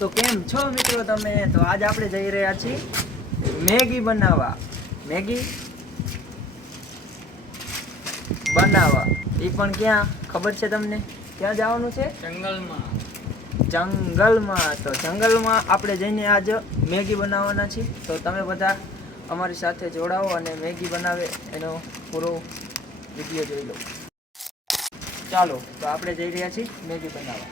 તો કેમ છો મિત્રો તમે? તો આજ આપણે જઈ રહ્યા છીએ મેગી બનાવવા. મેગી બનાવવા એ પણ ક્યાં ખબર છે તમને? ક્યાં જવાનું છે? જંગલમાં. તો જંગલમાં આપણે જઈને આજ મેગી બનાવવાના છીએ. તો તમે બધા અમારી સાથે જોડાઓ અને મેગી બનાવે એનો પૂરો વિડીયો જોઈ લો. ચાલો તો આપણે જઈ રહ્યા છીએ મેગી બનાવવા.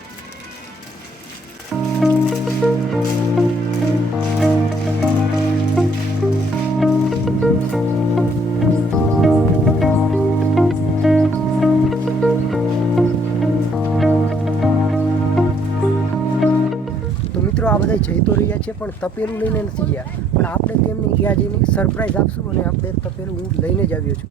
મિત્રો આ બધા જઈ તો રહ્યા છે પણ તપેલું લઈને નથી ગયા, પણ આપણે તેમને ત્યાં જઈને સરપ્રાઈઝ આપશું અને આપણે તપેલું હું લઈને જ આવ્યો છું.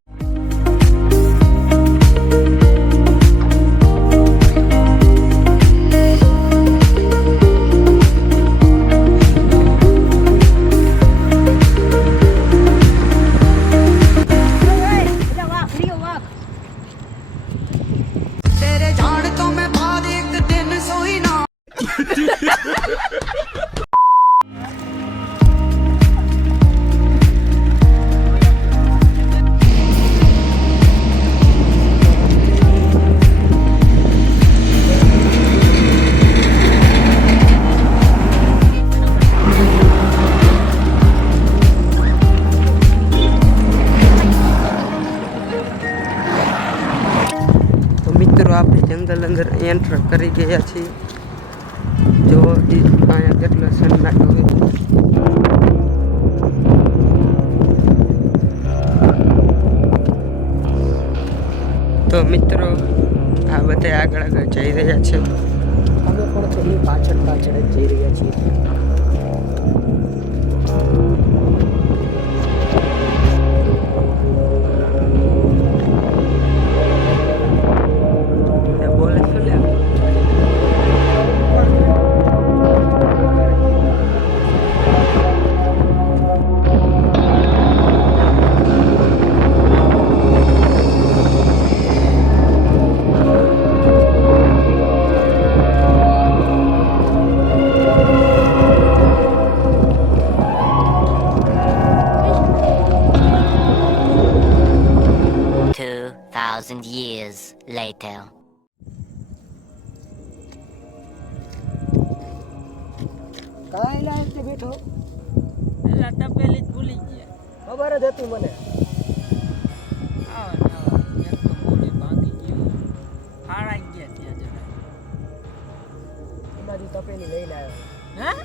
આપણે જંગલ અંદર એન્ટર કરી ગયા છીએ. જો અહીંયા કેટલો સન્નાટો હોય. તો મિત્રો આ બધા આગળ આગળ જઈ રહ્યા છે. અમે પણ તેની પાછળ પાછળ જ જઈ રહ્યા છીએ. Years later. કાંઈ લાયક તે બેઠો પેલા તપેલી જ ભૂલી ગયા. ખબર જ હતી મને. એક તો મોઢે ભાંગી ગયું, ફાળાઈ ગયા ત્યાં જરા. એમાંથી તપેલી લઈને આવ્યો. હા?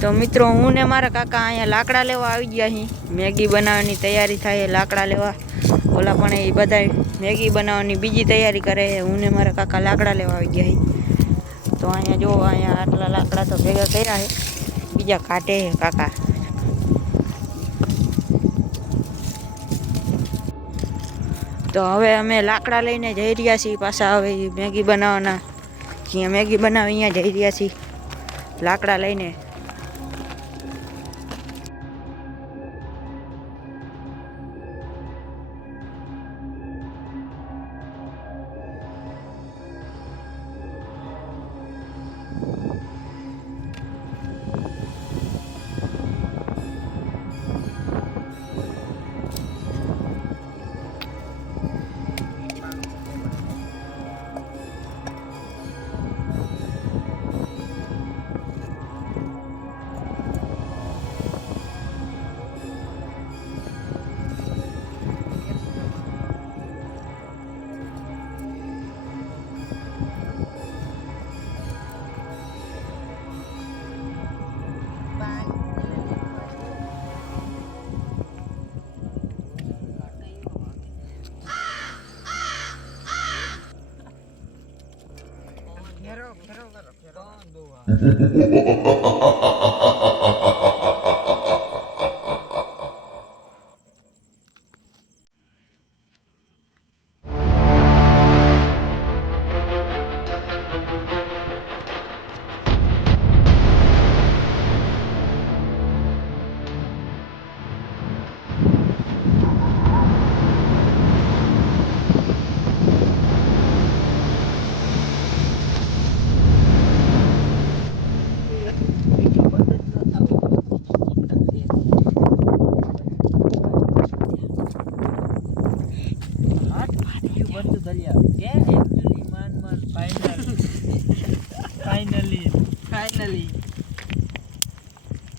તો મિત્રો હું ને મારા કાકા અહીંયા લાકડા લેવા આવી ગયા અહીં. મેગી બનાવવાની તૈયારી થાય, લાકડા લેવા. ઓલા પણ એ બધા મેગી બનાવવાની બીજી તૈયારી કરે. હું ને મારા કાકા લાકડા લેવા આવી ગયા અહીં. તો અહીંયા જો અહીંયા આટલા લાકડા તો ભેગા કર્યા છે, બીજા કાઢે છે કાકા. તો હવે અમે લાકડા લઈને જઈ રહ્યા છીએ પાછા. હવે મેગી બનાવવાના જ્યાં મેગી બનાવી અહીંયા જઈ રહ્યા છીએ લાકડા લઈને.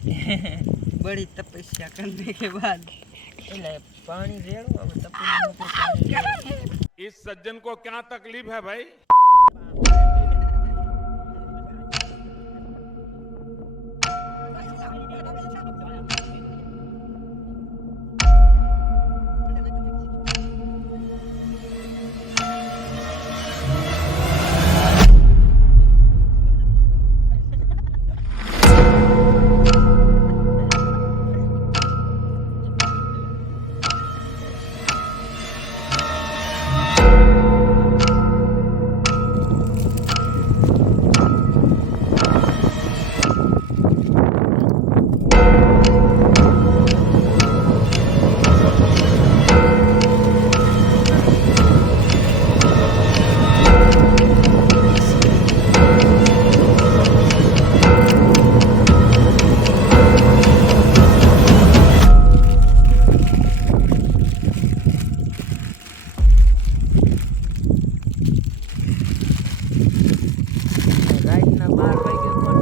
बड़ी तपस्या करने के बाद એટલે પાણી રેડું હવે તપેલું મૂકું, પાણી રેડું. इस सज्जन को क्या तकलीफ है भाई? રાતના 12 વાગે કોણ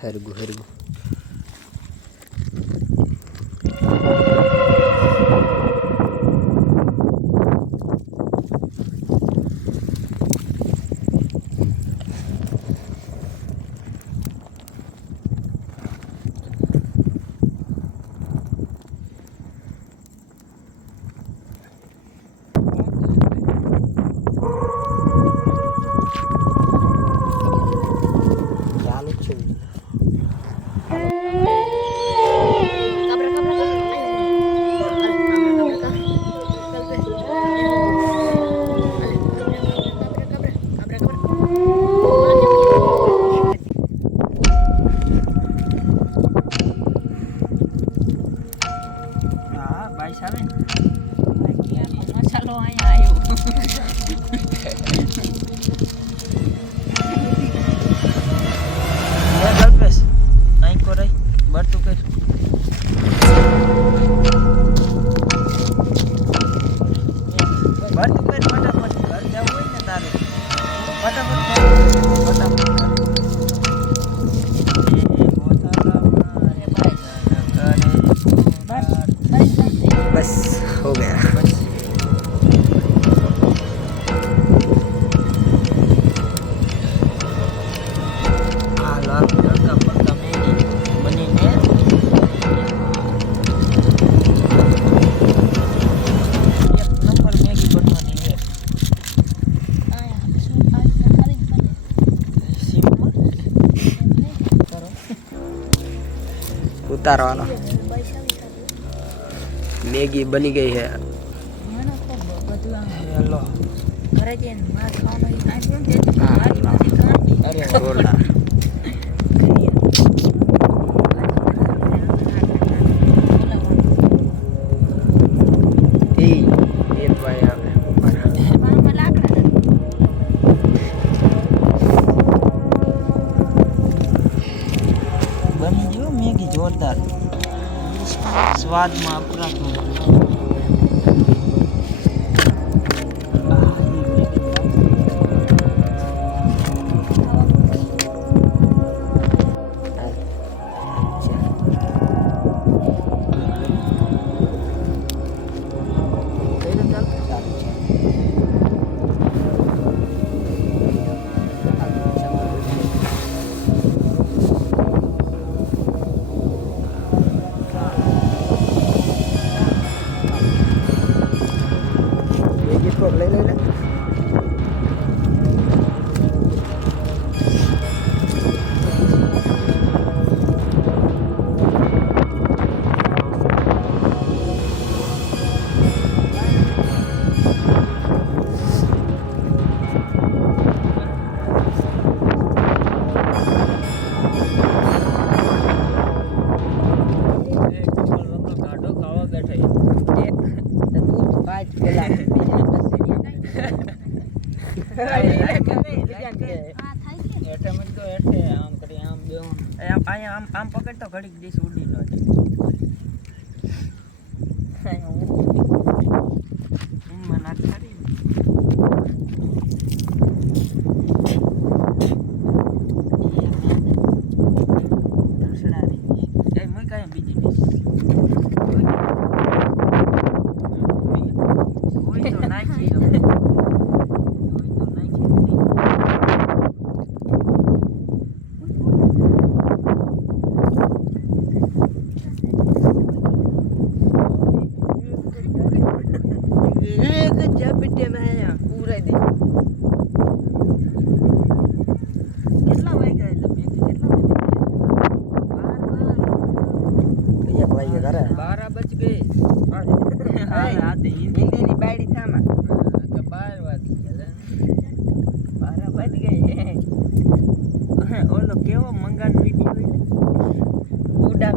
હરગું હરગું ચાલુ જ છે હા બાઈસ આવે ને मसालो અહીંયા આવ્યો એ ગલ્પેશ અહીં કોરાય બરતું કર બરતું કર ફટાફટ ઘર જવું હોય ને તારે ફટાફટ કર ફટાફટ કર બસ હો ગયા હાલો તડકા પડતા મેગી બનીને એક નંબર મેગી બનવાની છે સીમમાં કરો ઉતારવાનો મેગી બની ગઈ છે હેલો ઘરે જઈને માર ખાવાનું નાખ્યું ને તે હા, મારી બધી કાઢી. અરે ગોળા એ એક ભાઈ આવે આમાં લાકડા બની ગયું મેગી જોરદાર સ્વાદમાં અપરાધમાં આમ પકડ તો ઘડીક ડીશ ઉડી નો કેટલા વાગ્યા એટલે કેટલા 12 બજ ગए હિન્દીની બાયડી થામાં તો 12 વાગી ગયા 12 બજ ગઈ ઓલો કેવો મંગાનો વિડિયો ઉડા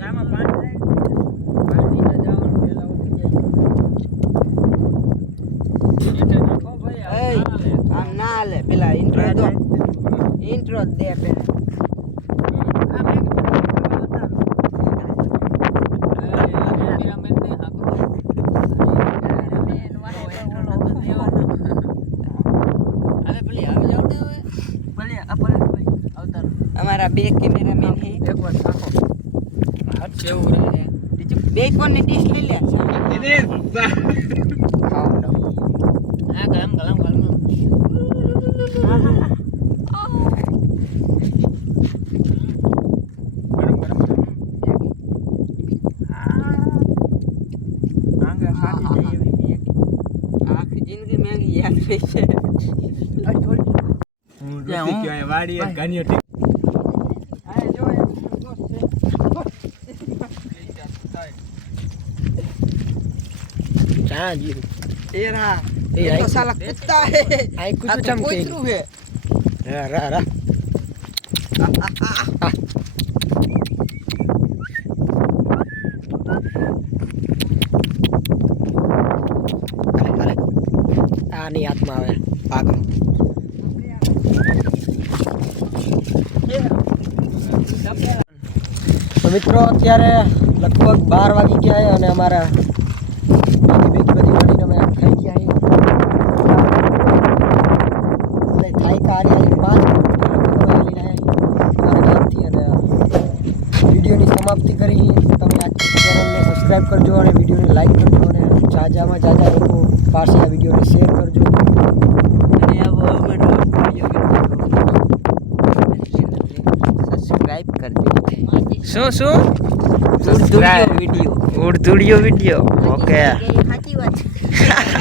આમાં પાણી જવાનું પેલા ઉઠી જાય આમ ના હાલે પેલા ઇન્ટ્રો દે પેલા हमारा બે કેમેરામેન હે એક વાર રાખો હાથ કેવું રહે બીજું બે ફોન ની ડીશ લઈ લે ખાવ દો આ ગરમ ગરમ ગરમ આંગા ખાતી જાય એવી મેગી આખી જિંદગી મેગી યાદ રહી છે વાડી ગાનીઓ ये रहा ये तो साला कुत्ता है आई कुछ चमके है रा अरे आनी आत्मा है पागल तो मित्रों અત્યારે લગભગ 12 વાગી ગયા છે અને અમારા બધી મળીને અમે ખાઈ ગયા અને ખાઈ કાઢી 5 અમારા ગામથી અને વિડીયોની સમાપ્તિ કરી તમે આ ચેનલને સબસ્ક્રાઈબ કરજો અને વિડીયોને લાઈક કરજો અને જાજામાં જાજા લોકો પાસે આ વિડીયોને શેર કરજો અને આ સબસ્ક્રાઈબ કરજો શું ઉડતુડિયો વિડીયો ઓકે સાચી વાત